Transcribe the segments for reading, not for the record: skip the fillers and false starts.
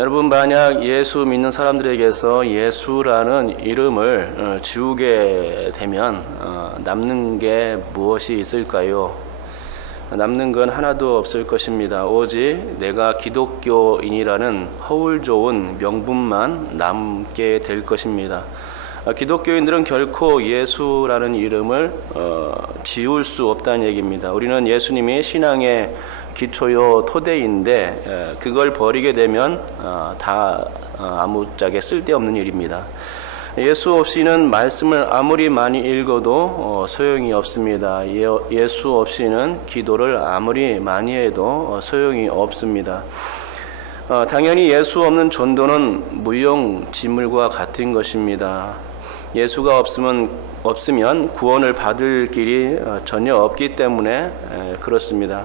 여러분, 만약 예수 믿는 사람들에게서 예수라는 이름을 지우게 되면 남는 게 무엇이 있을까요? 남는 건 하나도 없을 것입니다. 오직 내가 기독교인이라는 허울 좋은 명분만 남게 될 것입니다. 기독교인들은 결코 예수라는 이름을 지울 수 없다는 얘기입니다. 우리는 예수님이 신앙의 기초요 토대인데 그걸 버리게 되면 다 아무짝에 쓸데없는 일입니다. 예수 없이는 말씀을 아무리 많이 읽어도 소용이 없습니다. 예수 없이는 기도를 아무리 많이 해도 소용이 없습니다. 당연히 예수 없는 전도는 무용지물과 같은 것입니다. 예수가 없으면 구원을 받을 길이 전혀 없기 때문에 그렇습니다.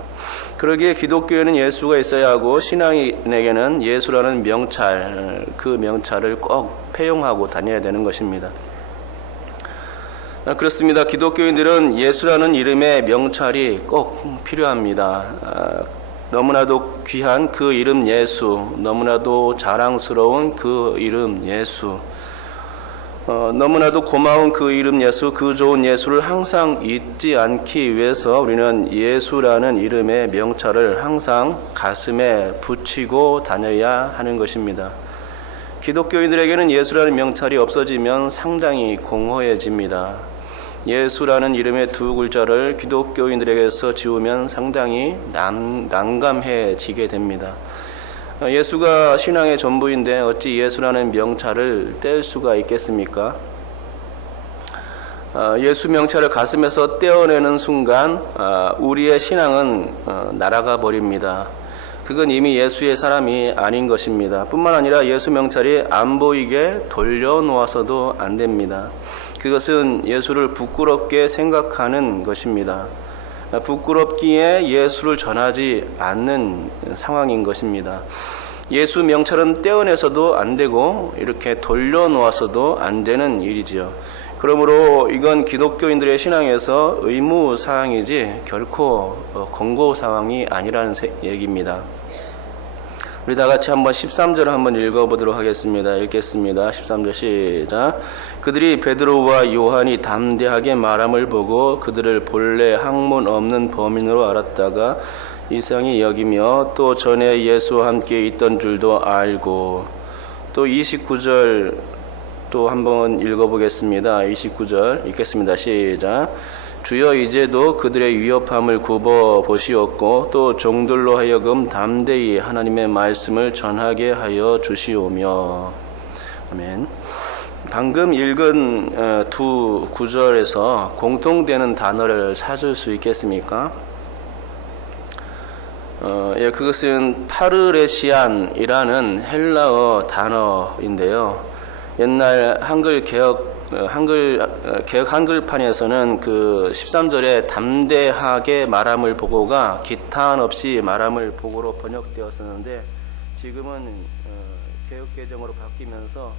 그러기에 기독교에는 예수가 있어야 하고 신앙인에게는 예수라는 명찰, 그 명찰을 꼭 폐용하고 다녀야 되는 것입니다. 그렇습니다. 기독교인들은 예수라는 이름의 명찰이 꼭 필요합니다. 너무나도 귀한 그 이름 예수, 너무나도 자랑스러운 그 이름 예수, 너무나도 고마운 그 이름 예수, 그 좋은 예수를 항상 잊지 않기 위해서 우리는 예수라는 이름의 명찰을 항상 가슴에 붙이고 다녀야 하는 것입니다. 기독교인들에게는 예수라는 명찰이 없어지면 상당히 공허해집니다. 예수라는 이름의 두 글자를 기독교인들에게서 지우면 상당히 난감해지게 됩니다. 예수가 신앙의 전부인데 어찌 예수라는 명찰을 뗄 수가 있겠습니까? 예수 명찰을 가슴에서 떼어내는 순간 우리의 신앙은 날아가 버립니다. 그건 이미 예수의 사람이 아닌 것입니다. 뿐만 아니라 예수 명찰이 안 보이게 돌려놓아서도 안 됩니다. 그것은 예수를 부끄럽게 생각하는 것입니다. 부끄럽기에 예수를 전하지 않는 상황인 것입니다. 예수 명찰은 떼어내서도 안 되고 이렇게 돌려놓아서도 안 되는 일이지요. 그러므로 이건 기독교인들의 신앙에서 의무사항이지 결코 권고사항이 아니라는 얘기입니다. 우리 다 같이 한번 13절 한번 읽어보도록 하겠습니다. 읽겠습니다. 13절 시작. 그들이 베드로와 요한이 담대하게 말함을 보고 그들을 본래 학문 없는 범인으로 알았다가 이상히 여기며 또 전에 예수와 함께 있던 줄도 알고, 또 29절 또 한번 읽어보겠습니다. 29절 읽겠습니다. 시작. 주여 이제도 그들의 위협함을 굽어 보시옵고 또 종들로 하여금 담대히 하나님의 말씀을 전하게 하여 주시오며. 아멘. 방금 읽은 두 구절에서 공통되는 단어를 찾을 수 있겠습니까? 그것은 파르레시안이라는 헬라어 단어인데요. 옛날 개혁 한글판에서는 그 13절에 담대하게 말함을 보고가 기탄 없이 말함을 보고로 번역되었었는데 지금은 개혁개정으로 바뀌면서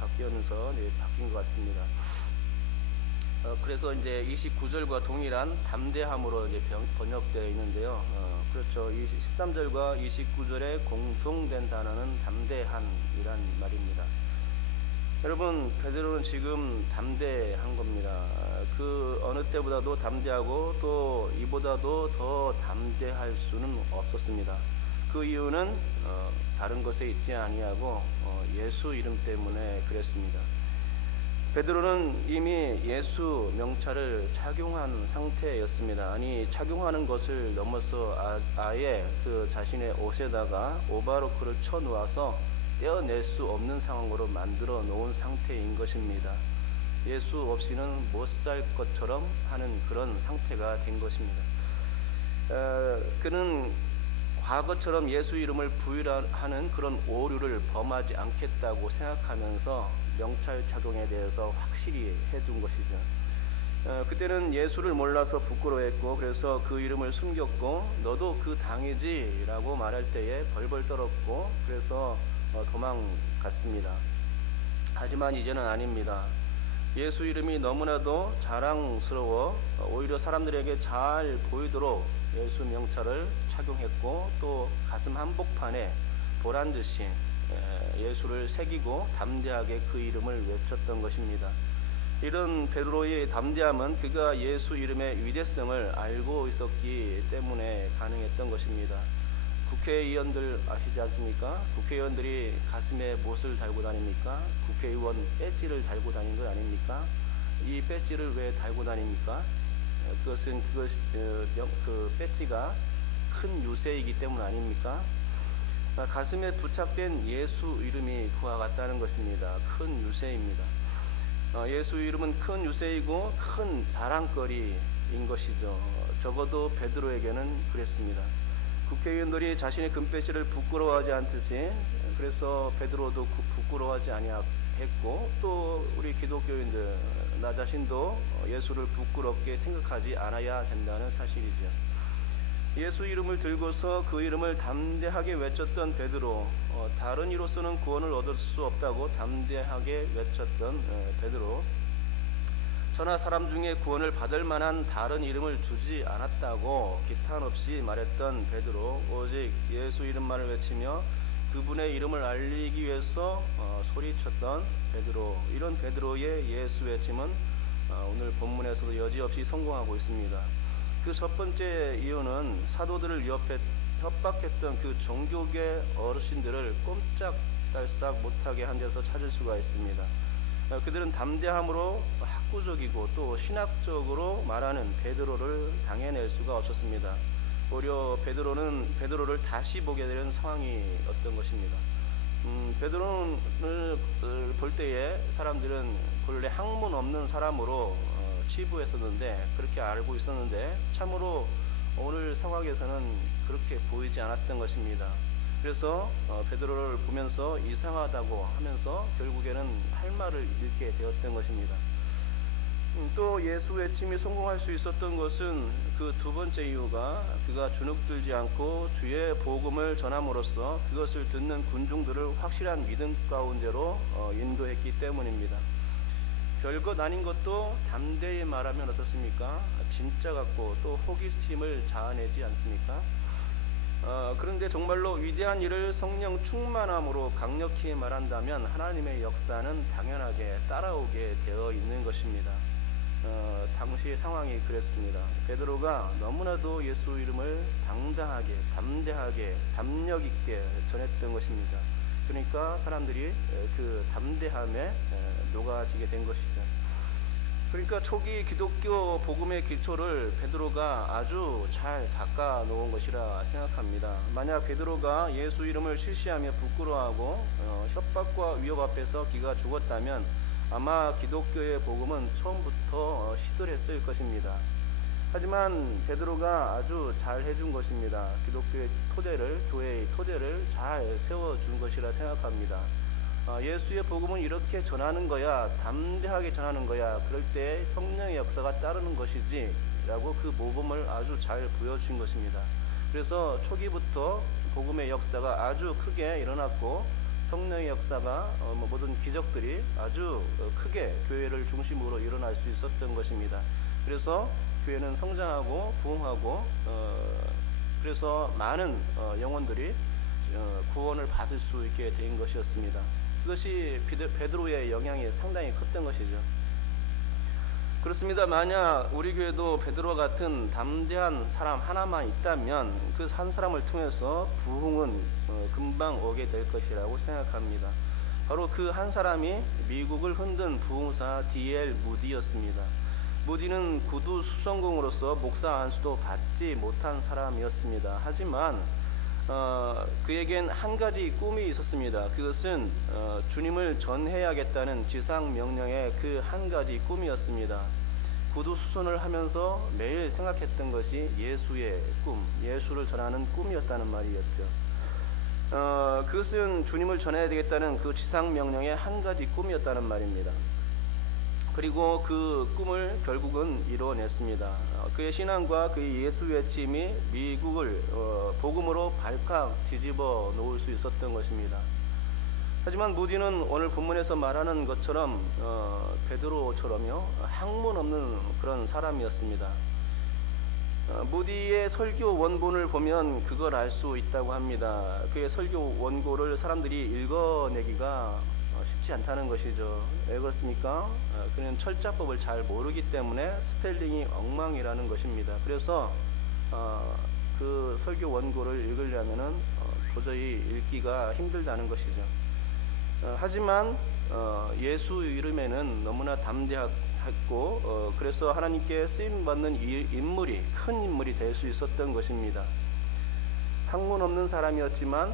바뀐 것 같습니다. 그래서 이제 29절과 동일한 담대함으로 이제 번역되어 있는데요. 그렇죠. 13절과 29절의 공통된 단어는 담대한이란 말입니다. 여러분, 베드로는 지금 담대한 겁니다. 그 어느 때보다도 담대하고 또 이보다도 더 담대할 수는 없었습니다. 그 이유는 다른 것에 있지 아니하고 예수 이름 때문에 그랬습니다. 베드로는 이미 예수 명찰을 착용한 상태였습니다. 아니, 착용하는 것을 넘어서 아예 그 자신의 옷에다가 오바로크를 쳐놓아서 떼어낼 수 없는 상황으로 만들어 놓은 상태인 것입니다. 예수 없이는 못 살 것처럼 하는 그런 상태가 된 것입니다. 그는 과거처럼 예수 이름을 부인하는 그런 오류를 범하지 않겠다고 생각하면서 명찰 착용에 대해서 확실히 해둔 것이죠. 그때는 예수를 몰라서 부끄러워했고 그래서 그 이름을 숨겼고 너도 그 당이지 라고 말할 때에 벌벌 떨었고 그래서 도망갔습니다. 하지만 이제는 아닙니다. 예수 이름이 너무나도 자랑스러워 오히려 사람들에게 잘 보이도록 예수 명찰을 착용했고 또 가슴 한복판에 보란 듯이 예수를 새기고 담대하게 그 이름을 외쳤던 것입니다. 이런 베드로의 담대함은 그가 예수 이름의 위대성을 알고 있었기 때문에 가능했던 것입니다. 국회의원들 아시지 않습니까? 국회의원들이 가슴에 무엇을 달고 다닙니까? 국회의원 배지를 달고 다니는 것 아닙니까? 이 배지를 왜 달고 다닙니까? 그것은 그 배지가 큰 유세이기 때문 아닙니까? 가슴에 부착된 예수 이름이 그와 같다는 것입니다. 큰 유세입니다. 예수 이름은 큰 유세이고 큰 자랑거리인 것이죠. 적어도 베드로에게는 그랬습니다. 국회의원들이 자신의 금배지를 부끄러워하지 않듯이 그래서 베드로도 부끄러워하지 아니했고 또 우리 기독교인들 나 자신도 예수를 부끄럽게 생각하지 않아야 된다는 사실이죠. 예수 이름을 들고서 그 이름을 담대하게 외쳤던 베드로, 다른 이로서는 구원을 얻을 수 없다고 담대하게 외쳤던 베드로, 저나 사람 중에 구원을 받을 만한 다른 이름을 주지 않았다고 기탄 없이 말했던 베드로, 오직 예수 이름만을 외치며 그분의 이름을 알리기 위해서 소리쳤던 베드로, 이런 베드로의 예수 외침은 오늘 본문에서도 여지없이 성공하고 있습니다. 그 첫 번째 이유는 사도들을 협박했던 그 종교계 어르신들을 꼼짝달싹 못하게 한 데서 찾을 수가 있습니다. 그들은 담대함으로 학구적이고 또 신학적으로 말하는 베드로를 당해낼 수가 없었습니다. 오히려 베드로를 다시 보게 되는 상황이었던 것입니다. 베드로를 볼 때에 사람들은 본래 학문 없는 사람으로 치부했었는데 그렇게 알고 있었는데 참으로 오늘 상황에서는 그렇게 보이지 않았던 것입니다. 그래서 베드로를 보면서 이상하다고 하면서 결국에는 할 말을 잃게 되었던 것입니다. 또 예수 외침이 성공할 수 있었던 것은 그 두 번째 이유가 그가 주눅들지 않고 주의 복음을 전함으로써 그것을 듣는 군중들을 확실한 믿음 가운데로 인도했기 때문입니다. 별것 아닌 것도 담대히 말하면 어떻습니까? 진짜 같고 또 호기심을 자아내지 않습니까? 그런데 정말로 위대한 일을 성령 충만함으로 강력히 말한다면 하나님의 역사는 당연하게 따라오게 되어 있는 것입니다. 당시의 상황이 그랬습니다. 베드로가 너무나도 예수 이름을 당당하게, 담대하게, 담력 있게 전했던 것입니다. 그러니까 사람들이 그 담대함에 녹아지게 된 것이죠. 그러니까 초기 기독교 복음의 기초를 베드로가 아주 잘 닦아 놓은 것이라 생각합니다. 만약 베드로가 예수 이름을 실시하며 부끄러워하고 협박과 위협 앞에서 기가 죽었다면 아마 기독교의 복음은 처음부터 시들했을 것입니다. 하지만 베드로가 아주 잘 해준 것입니다. 기독교의 토대를, 교회의 토대를 잘 세워준 것이라 생각합니다. 예수의 복음은 이렇게 전하는 거야, 담대하게 전하는 거야, 그럴 때 성령의 역사가 따르는 것이지 라고 그 모범을 아주 잘 보여준 것입니다. 그래서 초기부터 복음의 역사가 아주 크게 일어났고 성령의 역사가 모든 기적들이 아주 크게 교회를 중심으로 일어날 수 있었던 것입니다. 그래서 교회는 성장하고 부흥하고 그래서 많은 영혼들이 구원을 받을 수 있게 된 것이었습니다. 그것이 베드로의 영향이 상당히 컸던 것이죠. 그렇습니다. 만약 우리 교회도 베드로 같은 담대한 사람 하나만 있다면 그 한 사람을 통해서 부흥은 금방 오게 될 것이라고 생각합니다. 바로 그 한 사람이 미국을 흔든 부흥사 D.L. 무디였습니다. 무디는 구두 수성공으로서 목사 안수도 받지 못한 사람이었습니다. 하지만 그에겐 한 가지 꿈이 있었습니다. 그것은 주님을 전해야겠다는 지상 명령의 그 한 가지 꿈이었습니다. 구두 수선을 하면서 매일 생각했던 것이 예수의 꿈, 예수를 전하는 꿈이었다는 말이었죠. 그것은 주님을 전해야 되겠다는 그 지상 명령의 한 가지 꿈이었다는 말입니다. 그리고 그 꿈을 결국은 이뤄냈습니다. 그의 신앙과 그의 예수 외침이 미국을 복음으로 발칵 뒤집어 놓을 수 있었던 것입니다. 하지만 무디는 오늘 본문에서 말하는 것처럼 베드로처럼요, 학문 없는 그런 사람이었습니다. 무디의 설교 원본을 보면 그걸 알 수 있다고 합니다. 그의 설교 원고를 사람들이 읽어내기가 쉽지 않다는 것이죠. 왜 그렇습니까? 그는 철자법을 잘 모르기 때문에 스펠링이 엉망이라는 것입니다. 그래서 그 설교 원고를 읽으려면은 도저히 읽기가 힘들다는 것이죠. 하지만 예수 이름에는 너무나 담대했고 그래서 하나님께 쓰임받는 인물이 큰 인물이 될 수 있었던 것입니다. 학문 없는 사람이었지만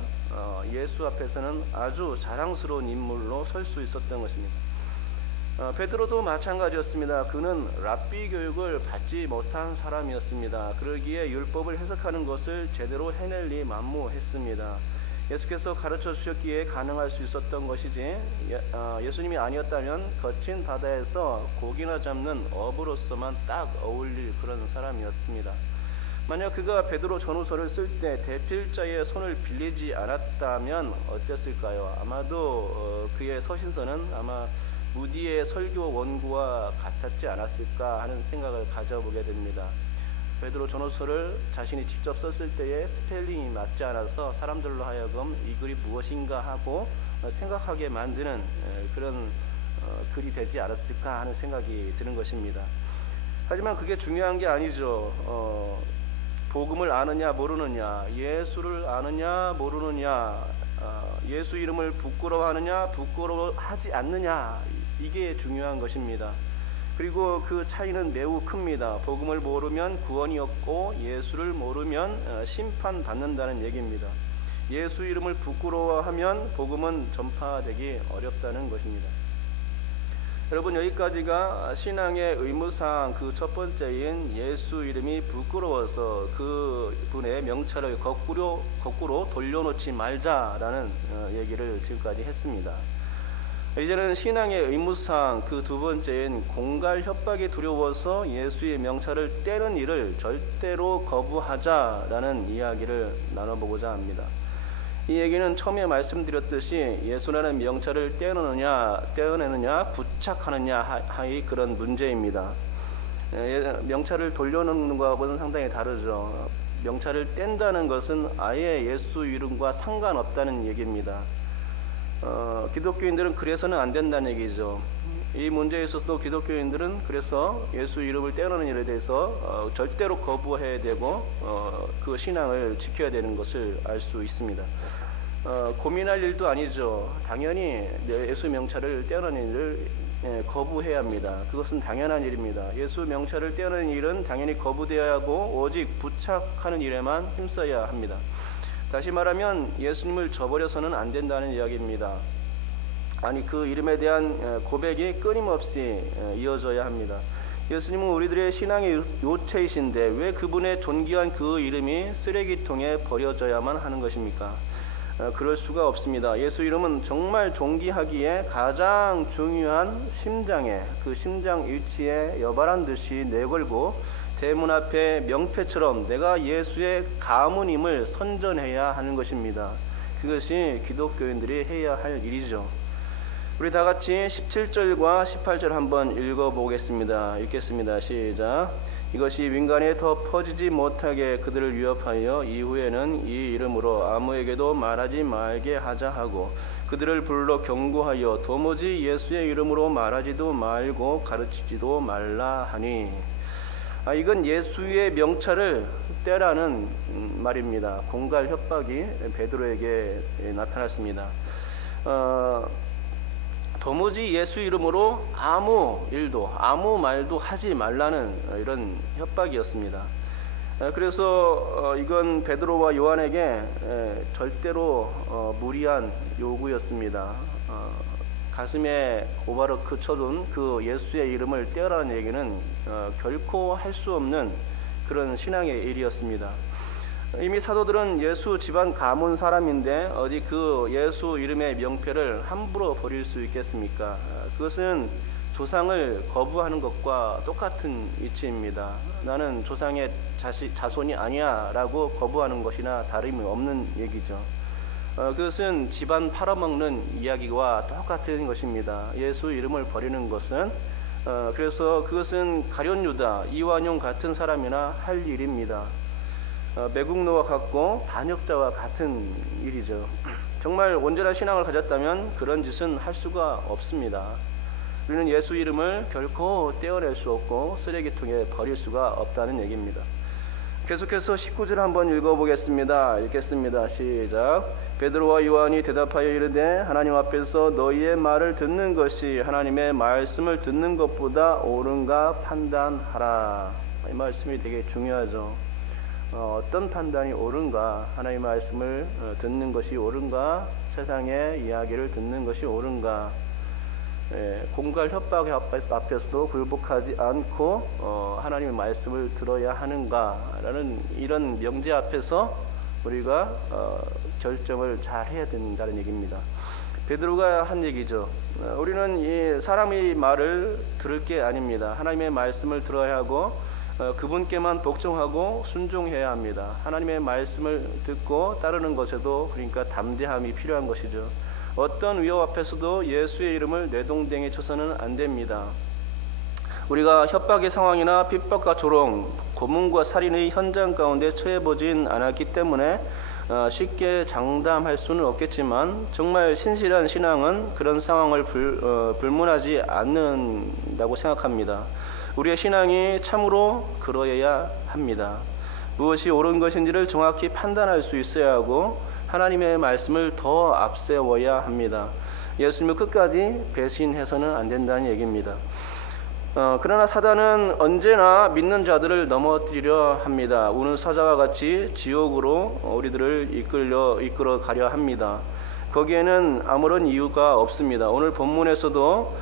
예수 앞에서는 아주 자랑스러운 인물로 설 수 있었던 것입니다. 베드로도 마찬가지였습니다. 그는 랍비 교육을 받지 못한 사람이었습니다. 그러기에 율법을 해석하는 것을 제대로 해낼 리 만무했습니다. 예수께서 가르쳐 주셨기에 가능할 수 있었던 것이지 예수님이 아니었다면 거친 바다에서 고기나 잡는 어부로서만 딱 어울릴 그런 사람이었습니다. 만약 그가 베드로 전후서를 쓸 때 대필자의 손을 빌리지 않았다면 어땠을까요? 아마도 그의 서신서는 아마 무디의 설교 원고와 같았지 않았을까 하는 생각을 가져보게 됩니다. 베드로 전후서를 자신이 직접 썼을 때에 스펠링이 맞지 않아서 사람들로 하여금 이 글이 무엇인가 하고 생각하게 만드는 그런 글이 되지 않았을까 하는 생각이 드는 것입니다. 하지만 그게 중요한 게 아니죠. 복음을 아느냐 모르느냐, 예수를 아느냐 모르느냐, 예수 이름을 부끄러워하느냐 부끄러워하지 않느냐, 이게 중요한 것입니다. 그리고 그 차이는 매우 큽니다. 복음을 모르면 구원이 없고 예수를 모르면 심판받는다는 얘기입니다. 예수 이름을 부끄러워하면 복음은 전파되기 어렵다는 것입니다. 여러분, 여기까지가 신앙의 의무사항 그 첫 번째인 예수 이름이 부끄러워서 그 분의 명찰을 거꾸로 돌려놓지 말자라는 얘기를 지금까지 했습니다. 이제는 신앙의 의무사항 그 두 번째인 공갈 협박이 두려워서 예수의 명찰을 떼는 일을 절대로 거부하자라는 이야기를 나눠보고자 합니다. 이 얘기는 처음에 말씀드렸듯이 예수라는 명찰을 떼어내느냐 부착하느냐 하의 그런 문제입니다. 명찰을 돌려놓는 것하고는 상당히 다르죠. 명찰을 뗀다는 것은 아예 예수 이름과 상관없다는 얘기입니다. 기독교인들은 그래서는 안 된다는 얘기죠. 이 문제에 있어서도 기독교인들은 그래서 예수 이름을 떼어내는 일에 대해서 절대로 거부해야 되고 그 신앙을 지켜야 되는 것을 알 수 있습니다. 고민할 일도 아니죠. 당연히 예수 명찰을 떼어내는 일을 거부해야 합니다. 그것은 당연한 일입니다. 예수 명찰을 떼어내는 일은 당연히 거부되어야 하고 오직 부착하는 일에만 힘써야 합니다. 다시 말하면 예수님을 저버려서는 안 된다는 이야기입니다. 아니, 그 이름에 대한 고백이 끊임없이 이어져야 합니다. 예수님은 우리들의 신앙의 요체이신데 왜 그분의 존귀한 그 이름이 쓰레기통에 버려져야만 하는 것입니까? 그럴 수가 없습니다. 예수 이름은 정말 존귀하기에 가장 중요한 심장에, 그 심장 일치에 여발한 듯이 내걸고 대문 앞에 명패처럼 내가 예수의 가문임을 선전해야 하는 것입니다. 그것이 기독교인들이 해야 할 일이죠. 우리 다 같이 17절과 18절 한번 읽어보겠습니다. 읽겠습니다. 시작. 이것이 민간에 더 퍼지지 못하게 그들을 위협하여 이후에는 이 이름으로 아무에게도 말하지 말게 하자 하고 그들을 불러 경고하여 도무지 예수의 이름으로 말하지도 말고 가르치지도 말라 하니. 이건 예수의 명찰을 떼라는 말입니다. 공갈 협박이 베드로에게 나타났습니다. 도무지 예수 이름으로 아무 일도 아무 말도 하지 말라는 이런 협박이었습니다. 그래서 이건 베드로와 요한에게 절대로 무리한 요구였습니다. 가슴에 오바르크 쳐둔 그 예수의 이름을 떼어라는 얘기는 결코 할 수 없는 그런 신앙의 일이었습니다. 이미 사도들은 예수 집안 가문 사람인데 어디 그 예수 이름의 명패를 함부로 버릴 수 있겠습니까? 그것은 조상을 거부하는 것과 똑같은 이치입니다. 나는 조상의 자손이 아니야 라고 거부하는 것이나 다름이 없는 얘기죠. 그것은 집안 팔아먹는 이야기와 똑같은 것입니다. 예수 이름을 버리는 것은 그래서 그것은 가룟 유다, 이완용 같은 사람이나 할 일입니다. 매국노와 같고 반역자와 같은 일이죠. 정말 온전한 신앙을 가졌다면 그런 짓은 할 수가 없습니다. 우리는 예수 이름을 결코 떼어낼 수 없고 쓰레기통에 버릴 수가 없다는 얘기입니다. 계속해서 19절 한번 읽어보겠습니다. 읽겠습니다. 시작. 베드로와 요한이 대답하여 이르되 하나님 앞에서 너희의 말을 듣는 것이 하나님의 말씀을 듣는 것보다 옳은가 판단하라. 이 말씀이 되게 중요하죠. 어떤 판단이 옳은가, 하나님의 말씀을 듣는 것이 옳은가, 세상의 이야기를 듣는 것이 옳은가, 공갈 협박의 앞에서도 굴복하지 않고 하나님의 말씀을 들어야 하는가라는 이런 명제 앞에서 우리가 결정을 잘 해야 된다는 얘기입니다. 베드로가 한 얘기죠. 우리는 이 사람의 말을 들을 게 아닙니다. 하나님의 말씀을 들어야 하고 그분께만 복종하고 순종해야 합니다. 하나님의 말씀을 듣고 따르는 것에도 그러니까 담대함이 필요한 것이죠. 어떤 위협 앞에서도 예수의 이름을 내동댕이 쳐서는 안 됩니다. 우리가 협박의 상황이나 핍박과 조롱, 고문과 살인의 현장 가운데 처해보진 않았기 때문에 쉽게 장담할 수는 없겠지만 정말 신실한 신앙은 그런 상황을 불문하지 않는다고 생각합니다. 우리의 신앙이 참으로 그러해야 합니다. 무엇이 옳은 것인지를 정확히 판단할 수 있어야 하고 하나님의 말씀을 더 앞세워야 합니다. 예수님을 끝까지 배신해서는 안 된다는 얘기입니다. 그러나 사단은 언제나 믿는 자들을 넘어뜨리려 합니다. 우는 사자와 같이 지옥으로 우리들을 이끌어 가려 합니다. 거기에는 아무런 이유가 없습니다. 오늘 본문에서도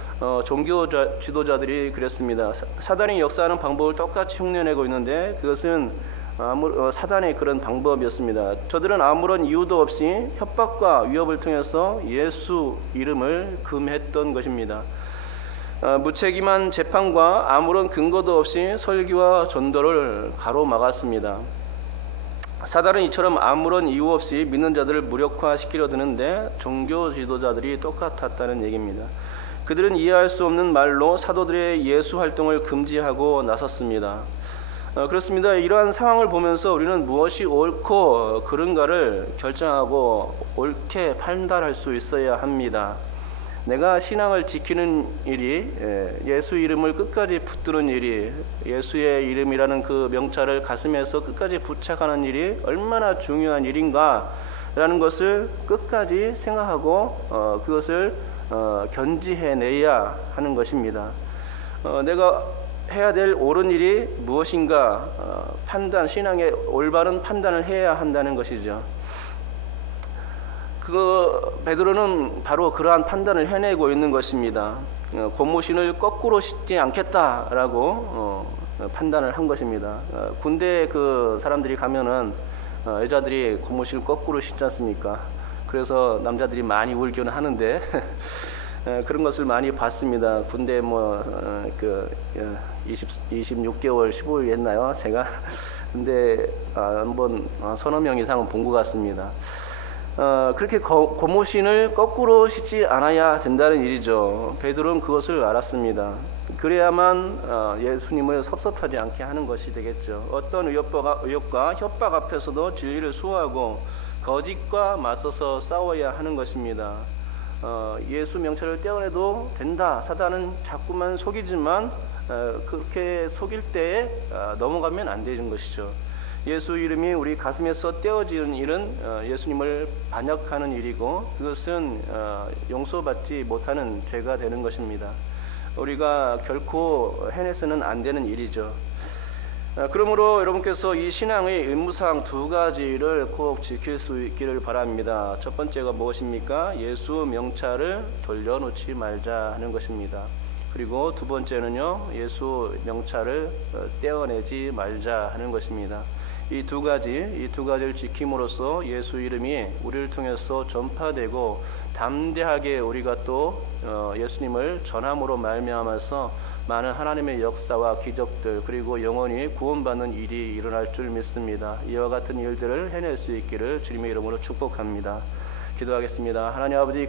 종교 지도자들이 그랬습니다. 사단이 역사하는 방법을 똑같이 흉내내고 있는데 그것은 사단의 그런 방법이었습니다. 저들은 아무런 이유도 없이 협박과 위협을 통해서 예수 이름을 금했던 것입니다. 무책임한 재판과 아무런 근거도 없이 설교와 전도를 가로막았습니다. 사단은 이처럼 아무런 이유 없이 믿는 자들을 무력화시키려 드는데 종교 지도자들이 똑같았다는 얘기입니다. 그들은 이해할 수 없는 말로 사도들의 예수 활동을 금지하고 나섰습니다. 그렇습니다. 이러한 상황을 보면서 우리는 무엇이 옳고 그른가를 결정하고 옳게 판단할 수 있어야 합니다. 내가 신앙을 지키는 일이, 예수 이름을 끝까지 붙드는 일이, 예수의 이름이라는 그 명찰을 가슴에서 끝까지 부착하는 일이 얼마나 중요한 일인가라는 것을 끝까지 생각하고 그것을 견지해내야 하는 것입니다. 내가 해야 될 옳은 일이 무엇인가 신앙의 올바른 판단을 해야 한다는 것이죠. 베드로는 바로 그러한 판단을 해내고 있는 것입니다. 고무신을 거꾸로 싣지 않겠다라고 판단을 한 것입니다. 군대 그 사람들이 가면은 여자들이 고무신을 거꾸로 싣지 않습니까? 그래서 남자들이 많이 울기는 하는데 그런 것을 많이 봤습니다. 군대 26개월 15일 했나요? 제가 근데 한번 서너 명 이상은 본 것 같습니다. 그렇게 고무신을 거꾸로 싣지 않아야 된다는 일이죠. 베드로는 그것을 알았습니다. 그래야만 예수님을 섭섭하지 않게 하는 것이 되겠죠. 어떤 의혹과 협박 앞에서도 진리를 수호하고 거짓과 맞서서 싸워야 하는 것입니다. 예수 명찰을 떼어내도 된다. 사단은 자꾸만 속이지만 그렇게 속일 때에 넘어가면 안 되는 것이죠. 예수 이름이 우리 가슴에서 떼어지는 일은 예수님을 반역하는 일이고 그것은 용서받지 못하는 죄가 되는 것입니다. 우리가 결코 해내서는 안 되는 일이죠. 그러므로 여러분께서 이 신앙의 의무사항 두 가지를 꼭 지킬 수 있기를 바랍니다. 첫 번째가 무엇입니까? 예수 명찰을 돌려놓지 말자 하는 것입니다. 그리고 두 번째는요, 예수 명찰을 떼어내지 말자 하는 것입니다. 이 두 가지를 지킴으로써 예수 이름이 우리를 통해서 전파되고 담대하게 우리가 또 예수님을 전함으로 말미암아서 많은 하나님의 역사와 기적들 그리고 영원히 구원받는 일이 일어날 줄 믿습니다. 이와 같은 일들을 해낼 수 있기를 주님의 이름으로 축복합니다. 기도하겠습니다. 하나님 아버지